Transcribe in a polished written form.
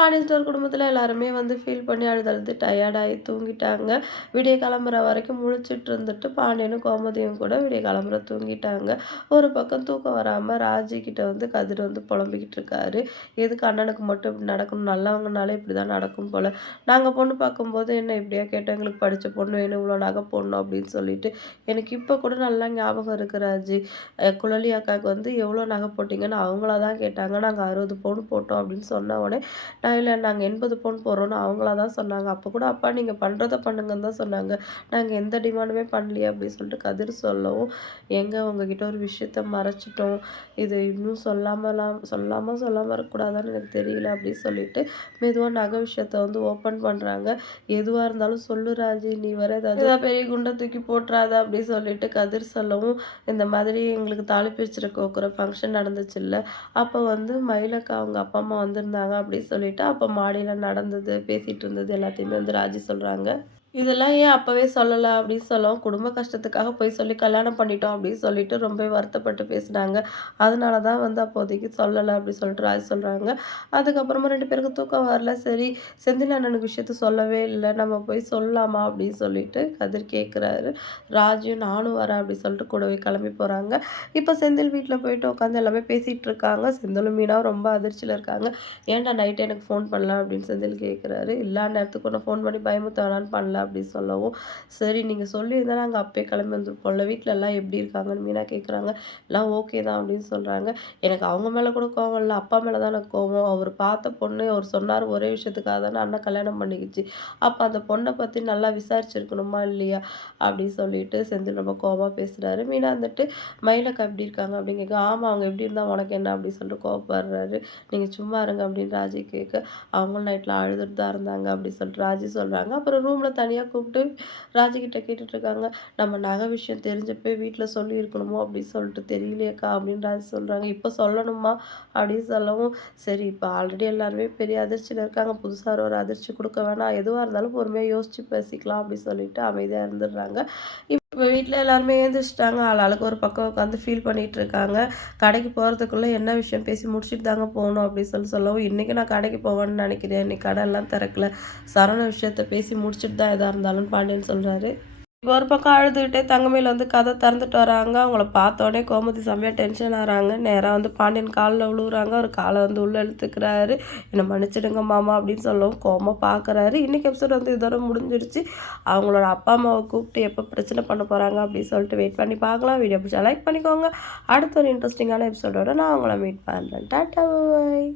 பாண்டியன் குடும்பத்தில் எல்லாருமே வந்து ஃபீல் பண்ணி அழுது டயர்டாகி தூங்கிட்டாங்க. விடிய கிளம்புற வரைக்கும் முழிச்சிட்டு இருந்துட்டு பாண்டியனும் கோமதியும் கூட விடிய கிளம்புற தூங்கிட்டாங்க. ஒரு பக்கம் தூக்கம் வராமல் ராஜி கிட்ட வந்து கதிர் வந்து புலம்பிக்கிட்டு இருக்காரு. எதுக்கு அண்ணனுக்கு மட்டும் இப்படி நடக்கணும், நல்லவங்கனாலே இப்படி தான் நடக்கும் போல். நாங்கள் பொண்ணு பார்க்கும்போது என்ன இப்படியா கேட்டோம், எங்களுக்கு படித்த பொண்ணு வேணும், இவ்வளோ நகை போடணும் அப்படின்னு சொல்லிட்டு எனக்கு இப்போ கூட நல்லா ஞாபகம் இருக்கு ராஜி. குழலி அக்காவுக்கு வந்து எவ்வளோ நகை போட்டிங்கன்னு அவங்கள தான் கேட்டாங்க. நாங்கள் 60 பவுன் போட்டோம் அப்படின்னு சொன்ன உடனே இல்ல நாங்க 80 பவுன் போடுறோம்னு அவங்களா தான் சொன்னாங்க. அப்ப கூட அப்பா நீங்க பண்றத பண்ணுங்கன்னு தான் சொன்னாங்க. நாங்க எந்த டிமாண்டுமே பண்ணலையே அப்படின்னு சொல்லிட்டு கதிர் சொல்லவும், ஏங்க உங்ககிட்ட ஒரு விஷயத்த மறைச்சிட்டோம். இது இன்னும் சொல்லாம இருக்கக்கூடாதான்னு எனக்கு தெரியல அப்படின்னு சொல்லிட்டு மெதுவா நகை விஷயத்த வந்து ஓப்பன் பண்றாங்க. எதுவா இருந்தாலும் சொல்லு ராஜி, நீ வேற ஏதாவது பெரிய குண்ட தூக்கி போட்டுறாத அப்படின்னு சொல்லிட்டு கதிர் சொல்லவும், இந்த மாதிரி எங்களுக்கு தாலி பிரிச்சுட்டு கோக்குற ஃபங்க்ஷன் நடந்துச்சுல்ல, அப்போ வந்து மயிலக்கா அவங்க அப்பா அம்மா வந்திருந்தாங்க அப்படின்னு சொல்லிட்டு அப்போ மாடியில நடந்தது, பேசிட்டு இருந்தது எல்லாத்தையுமே வந்து ராஜி சொல்றாங்க. இதெல்லாம் ஏன் அப்பவே சொல்லல அப்படின்னு சொல்லவும், குடும்ப கஷ்டத்துக்காக போய் சொல்லி கல்யாணம் பண்ணிட்டோம் அப்படின்னு சொல்லிட்டு ரொம்ப வருத்தப்பட்டு பேசினாங்க. அதனால தான் வந்து அப்போதைக்கு சொல்லல அப்படின்னு சொல்லிட்டு ராஜ் சொல்றாங்க. அதுக்கப்புறமா 2 பேருக்கும் தூக்கம் வரல. சரி செந்தில் அண்ணனுக்கு விஷயத்த சொல்லவே இல்ல. நம்ம போய் சொல்லலாமா அப்படின்னு சொல்லிட்டு கதிர் கேட்குறாரு. ராஜும் நானும் வரேன் அப்படின்னு சொல்லிட்டு கூடவே கிளம்பி போறாங்க. இப்போ செந்தில் வீட்ல போயிட்டு உட்காந்து எல்லாமே பேசிட்டு இருக்காங்க. செந்திலும் மீனாவும் ரொம்ப அதிர்ச்சியில இருக்காங்க. ஏன்டா நைட் எனக்கு ஃபோன் பண்ணல அப்படின்னு செந்தில் கேட்குறாரு. இல்ல நேரத்துக்கு ஒன்று ஃபோன் பண்ணி பயமுறுத்த வேணான்னு பண்ணல அப்படின்னு சொல்லவும், சரி நீங்க சொல்லியிருந்தா நாங்க அப்பயே கிளம்பி வந்திருப்போம்ல. வீட்ல எல்லாம் எப்படி இருக்காங்கன்னு மீனா கேட்குறாங்க. எல்லாம் ஓகே தான் அப்படின்னு சொல்றாங்க. எனக்கு அவங்க மேல கூட கோவம் இல்ல. அப்பா மேல தான் எனக்கு கோவம். அவர் பார்த்த பொண்ணு அவர் சொன்னாரு ஒரே விஷயத்துக்காக தானே அண்ணன் கல்யாணம் பண்ணிக்கிச்சு. அப்ப அந்த பொண்ண பத்தி நல்லா விசாரிச்சிருக்கணுமா இல்லையா? அப்படின்னு சொல்லிட்டு செந்தில் ரொம்ப கோவமா பேசுறாரு. மீனா வந்துட்டு மயிலக்கா எப்படி இருக்காங்க அப்படின்னு கேட்க, ஆமா அவங்க எப்படி இருந்தா உனக்கு என்ன அப்படின்னு சொல்லிட்டு கோவப்படுறாரு. நீங்க சும்மா இருங்க அப்படின்னு ராஜி கேட்க, அவங்களும் நைட்ல அழுதுட்டு தான் இருந்தாங்க அப்படின்னு சொல்லிட்டு ராஜி சொல்றாங்க. அப்புறம் ரூம்ல தனியா கூப்பிட்டு ராஜிக்கிட்ட கேட்டுட்டு இருக்காங்க. நம்ம நகை விஷயம் தெரிஞ்சப்பவே வீட்ல சொல்லியிருக்கணுமோ அப்படின்னு சொல்லிட்டு தெரியலையேக்கா அப்படின்னு ராஜி சொல்றாங்க. இப்போ சொல்லணுமா அப்படின்னு சொல்லவும், சரி இப்போ ஆல்ரெடி எல்லாருமே பெரிய அதிர்ச்சியில இருக்காங்க. புதுசா ஒரு அதிர்ச்சி கொடுக்க வேணாம். எதுவா இருந்தாலும் பொறுமையா யோசிச்சு பேசிக்கலாம் அப்படின்னு சொல்லிட்டு அமைதியா இருந்துடுறாங்க. இப்போ வீட்ல எல்லாருமே எழுந்திரிச்சிட்டாங்க. ஆளாளுக்கு ஒரு பக்கம் உட்காந்து ஃபீல் பண்ணிட்டு இருக்காங்க. கடைக்கு போறதுக்குள்ள என்ன விஷயம் பேசி முடிச்சுட்டு தாங்க போகணும் அப்படின்னு சொல்லவும், இன்னைக்கு நான் கடைக்கு போவேன்னு நினைக்கிறேன். இன்னைக்கு கடை எல்லாம் திறக்கல. சரவண விஷயத்த பேசி முடிச்சுட்டு தான் எதா இருந்தாலும்னு பாண்டியன் சொல்றாரு. இப்போ ஒரு பக்கம் அழுதுகிட்டே தங்கமயில் வந்து கதை திறந்துட்டு வராங்க. அவங்கள பார்த்தோன்னே கோமதி செம்மையா டென்ஷன் ஆகிறாங்க. நேராக வந்து பாண்டியன் காலில் விழுகுறாங்க. அவர் காலை வந்து உள்ளே இழுத்துக்கிறாரு. என்னை மன்னிச்சிடுங்க மாமா அப்படின்னு சொல்லவும் கோவமா பார்க்குறாரு. இன்னைக்கு எபிசோட் வந்து இதோட முடிஞ்சிருச்சு. அவங்களோட அப்பா அம்மாவை கூப்பிட்டு எப்போ பிரச்சனை பண்ண போகிறாங்க அப்படின்னு சொல்லிட்டு வெயிட் பண்ணி பார்க்கலாம். வீடியோ பிடிச்சா லைக் பண்ணிக்கோங்க. அடுத்த ஒரு இன்ட்ரெஸ்டிங்கான எபிசோடோட நான் அவங்கள மீட் பண்ணுறேன். டாட்டா பாய்.